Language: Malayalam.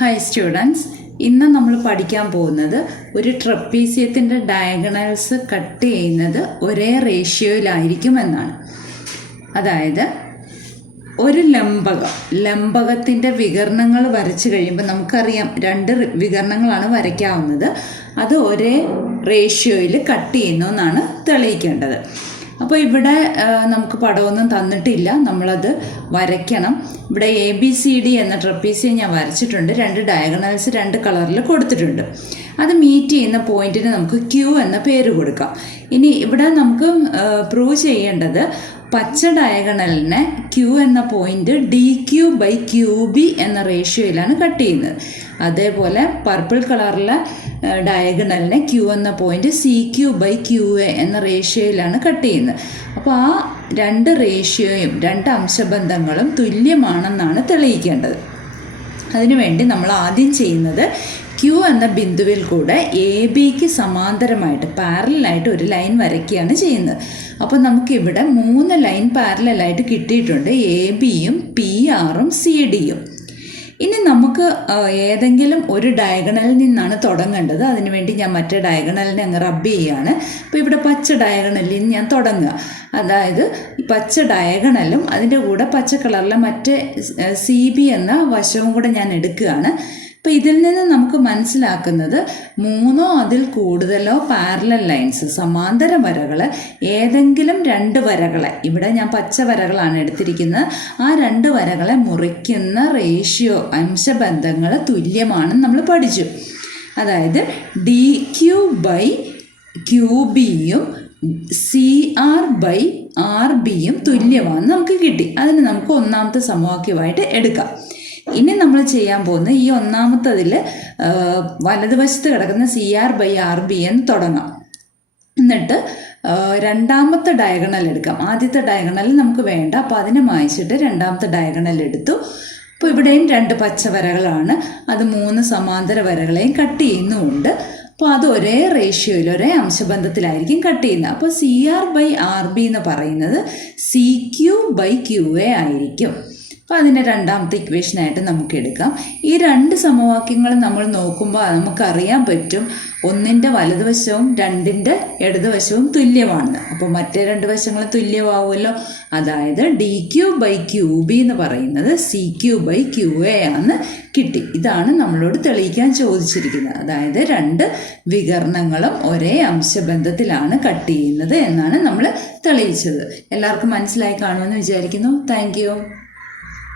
ഹായ് സ്റ്റുഡൻസ്, ഇന്ന് നമ്മൾ പഠിക്കാൻ പോകുന്നത് ഒരു ട്രപ്പീസിയത്തിൻ്റെ ഡയഗണൽസ് കട്ട് ചെയ്യുന്നത് ഒരേ റേഷ്യോയിലായിരിക്കും എന്നാണ്. അതായത് ഒരു ലംബകത്തിൻ്റെ വികരണങ്ങൾ വരച്ചു കഴിയുമ്പോൾ നമുക്കറിയാം രണ്ട് വികരണങ്ങളാണ് വരയ്ക്കാവുന്നത്. അത് ഒരേ റേഷ്യോയിൽ കട്ട് ചെയ്യുന്നു എന്നാണ് തെളിയിക്കേണ്ടത്. അപ്പോൾ ഇവിടെ നമുക്ക് പടമൊന്നും തന്നിട്ടില്ല, നമ്മളത് വരയ്ക്കണം. ഇവിടെ ABCD എന്ന ട്രപ്പീസിയം ഞാൻ വരച്ചിട്ടുണ്ട്. രണ്ട് ഡയഗണൽസ് രണ്ട് കളറിൽ കൊടുത്തിട്ടുണ്ട്. അത് മീറ്റ് ചെയ്യുന്ന പോയിന്റിന് നമുക്ക് Q എന്ന പേര് കൊടുക്കാം. ഇനി ഇവിടെ നമുക്ക് പ്രൂവ് ചെയ്യേണ്ടത് പച്ച ഡയഗണലിനെ Q എന്ന പോയിന്റ് DQ/QB എന്ന റേഷ്യോയിലാണ് കട്ട് ചെയ്യുന്നത്. അതേപോലെ പർപ്പിൾ കളറിലെ ഡയഗണലിനെ Q എന്ന പോയിന്റ് CQ/QA എന്ന റേഷ്യോയിലാണ് കട്ട് ചെയ്യുന്നത്. അപ്പോൾ ആ രണ്ട് റേഷ്യോയും രണ്ട് അംശബന്ധങ്ങളും തുല്യമാണെന്നാണ് തെളിയിക്കേണ്ടത്. അതിനുവേണ്ടി നമ്മൾ ആദ്യം ചെയ്യുന്നത് Q എന്ന ബിന്ദുവിൽ കൂടെ ABക്ക് സമാന്തരമായിട്ട് പാരലായിട്ട് ഒരു ലൈൻ വരയ്ക്കുകയാണ് ചെയ്യുന്നത്. അപ്പോൾ നമുക്കിവിടെ 3 ലൈൻ പാരലായിട്ട് കിട്ടിയിട്ടുണ്ട്, ABയും PRും CDയും. ഇനി നമുക്ക് ഏതെങ്കിലും ഒരു ഡയഗണലിൽ നിന്നാണ് തുടങ്ങേണ്ടത്. അതിനുവേണ്ടി ഞാൻ മറ്റേ ഡയഗണലിനെ അങ്ങ് റബ്ബ് ചെയ്യുകയാണ്. അപ്പോൾ ഇവിടെ പച്ച ഡയഗണലിൽ നിന്ന് ഞാൻ തുടങ്ങുക. അതായത് ഈ പച്ച ഡയഗണലും അതിൻ്റെ കൂടെ പച്ച കളറിലെ മറ്റേ CB എന്ന വശവും കൂടെ ഞാൻ എടുക്കുകയാണ്. അപ്പോൾ ഇതിൽ നിന്ന് നമുക്ക് മനസ്സിലാക്കുന്നത് 3 അതിൽ കൂടുതലോ പാരലൽ ലൈൻസ് സമാന്തര വരകൾ ഏതെങ്കിലും 2 വരകളെ, ഇവിടെ ഞാൻ പച്ച വരകളാണ് എടുത്തിരിക്കുന്നത്, ആ 2 വരകളെ മുറിക്കുന്ന റേഷ്യോ അംശബന്ധങ്ങൾ തുല്യമാണെന്ന് നമ്മൾ പഠിച്ചു. അതായത് DQ/QBയും CR/RBയും തുല്യമാണെന്ന് നമുക്ക് കിട്ടി. അതിന് നമുക്ക് ഒന്നാമത്തെ സമവാക്യമായിട്ട് എടുക്കാം. ഇനി നമ്മൾ ചെയ്യാൻ പോകുന്നത് ഈ ഒന്നാമത്തതിൽ വലതുവശത്ത് കിടക്കുന്ന CR/RB എന്ന് തുടങ്ങാം. എന്നിട്ട് രണ്ടാമത്തെ ഡയഗണൽ എടുക്കാം. ആദ്യത്തെ ഡയഗണൽ നമുക്ക് വേണ്ട, അപ്പോൾ അതിനെ മായ്ച്ചിട്ട് രണ്ടാമത്തെ ഡയഗണൽ എടുത്തു. അപ്പോൾ ഇവിടെയും 2 പച്ച വരകളാണ്, അത് 3 സമാന്തര വരകളെയും കട്ട് ചെയ്യുന്നുമുണ്ട്. അപ്പോൾ അത് ഒരേ റേഷ്യോയിൽ ഒരേ അംശബന്ധത്തിലായിരിക്കും കട്ട് ചെയ്യുന്നത്. അപ്പോൾ CR/RB എന്ന് പറയുന്നത് CQ/QA ആയിരിക്കും. അപ്പോൾ അതിൻ്റെ രണ്ടാമത്തെ ഇക്വേഷനായിട്ട് നമുക്ക് എടുക്കാം. ഈ 2 സമവാക്യങ്ങൾ നമ്മൾ നോക്കുമ്പോൾ നമുക്കറിയാൻ പറ്റും ഒന്നിൻ്റെ വലതുവശവും 2ൻ്റെ ഇടതുവശവും തുല്യമാണെന്ന്. അപ്പോൾ മറ്റേ 2 വശങ്ങൾ തുല്യമാവുമല്ലോ. അതായത് DQ/QB എന്ന് പറയുന്നത് CQ/QA ആണെന്ന് കിട്ടി. ഇതാണ് നമ്മളോട് തെളിയിക്കാൻ ചോദിച്ചിരിക്കുന്നത്. അതായത് 2 വികരണങ്ങളും ഒരേ അംശബന്ധത്തിലാണ് കട്ട് ചെയ്യുന്നത് എന്നാണ് നമ്മൾ തെളിയിച്ചത്. എല്ലാവർക്കും മനസ്സിലായി കാണുമെന്ന് വിചാരിക്കുന്നു. Thank you.